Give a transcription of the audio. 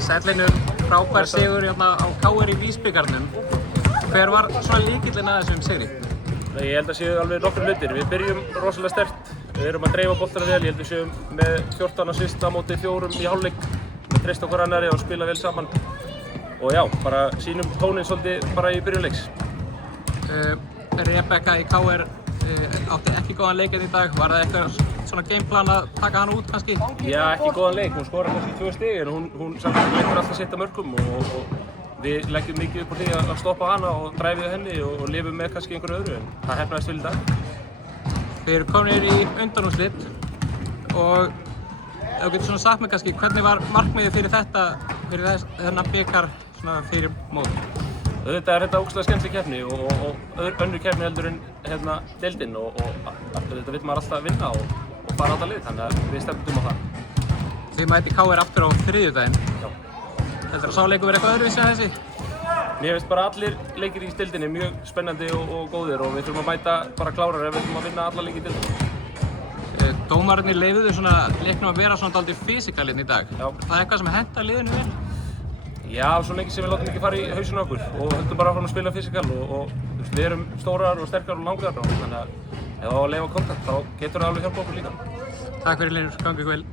Sællinu frábær sigur hérna á KR í Vísbikarnum. Hver var svona lykillinn að þessum sigri? Ég held að séu alveg nokkrir hlutir. Við byrjum rosalega sterkt. Við erum að dreifa boltana vel. Ég held að við séum með 14 assist á móti 4 í hálfleik. Við treystum okkur annari og spila vel saman. Og já, bara sýnum tóninn svolítið bara í byrjun leiks. Rebekka í KR átti ekki góðan leik í dag. Var það eitthvað svona gameplan að taka hana út kannski? Já, ekki góðan leik. Hún skorar kannski 2 stig en hún samt leikur alltaf sitt að mörkum og við leggjum mikið upp á því að stoppa hana og dræfið henni og lifum með kannski einhverju öðru en það hefnaðist vel í dag. Þið eru komnir í undanúrslit og ef þú getur svona sagt mér kannski hvernig var markmiðið fyrir þennan bikar svona fyrir mót? Þetta er ógeðslega skemmtileg keppni og önnur keppni heldur en deildin og þetta vill maður alltaf vinna og fara á þetta lið, þannig að við stefnum á það. Þið mæti KR aftur á þriðjudaginn. Já. Heldur að sá leikur verið eitthvað öðruvísi að þessi? Mér finnst bara allir leikir í deildinni mjög spennandi og góðir og við þurfum að mæta bara klárar ef við þurfum að vinna alla leiki í deildinni. Dómararnir leyfðu svona leiknum að vera svona dálítið fysikalinn í dag. Já. Það er eitthvað sem hentar liðinu vel? Já, svo lengi sem við látum ekki fara í hausinn á okkur og höldum bara áfram að spila fysikal og við erum stórar og sterkar og langar og þannig að ef það á að leyfa kontakt þá getur það alveg hjálpa okkur líka. Takk fyrir Linur, gangið vel.